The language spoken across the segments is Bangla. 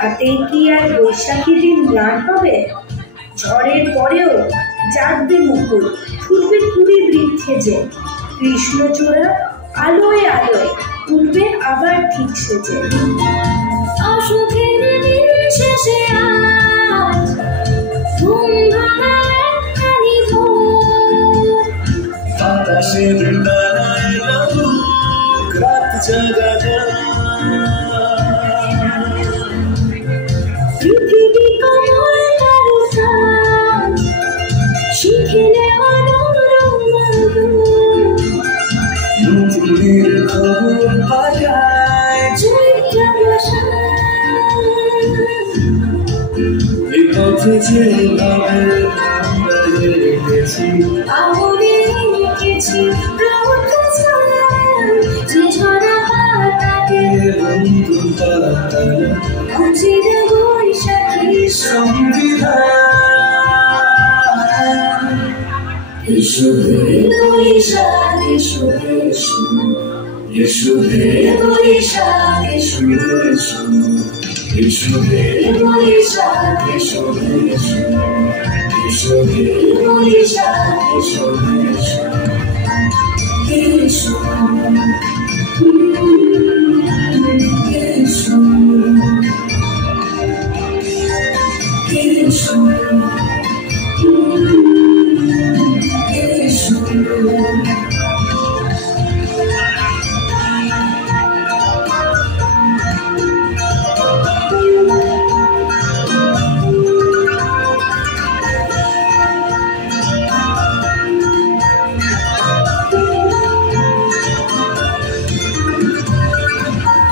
তাতেই কি আর বৈশাখী দিন ম্লান হবে? ঝড়ের পরেও জাগবে মুকুল, ফুটবে কুড়ি বৃক্ষে যে। কৃষ্ণচূড়া আলোয় আলোয় উঠবে আবার ঠিক সেজে। অসুখের দিন শেষে আজ ঘুম ভাঙা একখানি ভোর। বাতাসের ডানায় লাগুক রাত জাগা পৃথিবী কমল কারো কাজ শিখে নেওয়া নতুনের খবর পাঠায় চৈত্র এই পথে যে আমরা হেঁটেছি আগুনে এঁকেছি রৌদ্র ছায়ায় যে ঝরা পাতাকে নতুন পাতা অচির বৈশাখী সংবিধান। এসো হে বৈশাখ এসো এসো, এসো হে বৈশাখ এসো এসো, এসো হে বৈশাখ এসো এসো, এসো হে বৈশাখ এসো এসো, এসো এসো এসো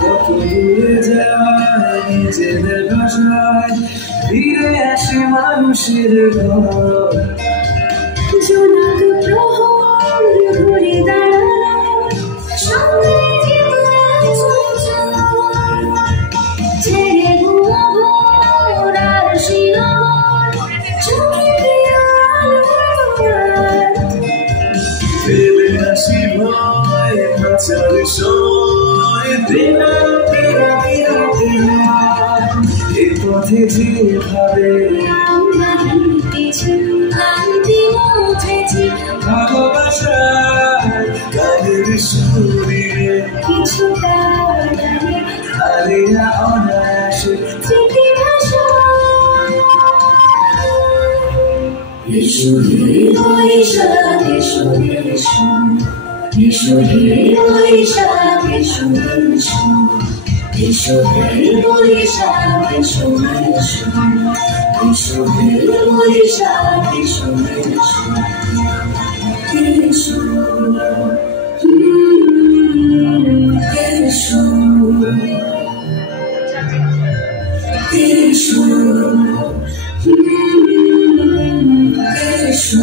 কত দূরে যায় নিজেদের ভাষায় ফিরে আসে মানুষের ঘর। জোনাক প্রহর ঘুরে দাঁড়ালো সামনে জীবনের চঞ্চল। ছেড়ে ঘুমাবো আর শিরোমণ চোখে দিয়ে আলোর। ফেলে আসি ভয় বাঁচার সময় বিনা বিনা বিনা বিনা এ পথে যেভাবে আমরা হেঁটেছি ক্লান্তি মুছেছি ভালোবাসার গানের সুরে কিছু তাড়াতাড়ি আলিয়া অনায়াসে স্মৃতি ভাষা। এসো হে বৈশাখ এসো এসো, এসো হে বৈশাখ এসো এসো, এসো হে বৈশাখ এসো এসো, এসো হে বৈশাখ এসো এসো, এসো এসো এসো এসো।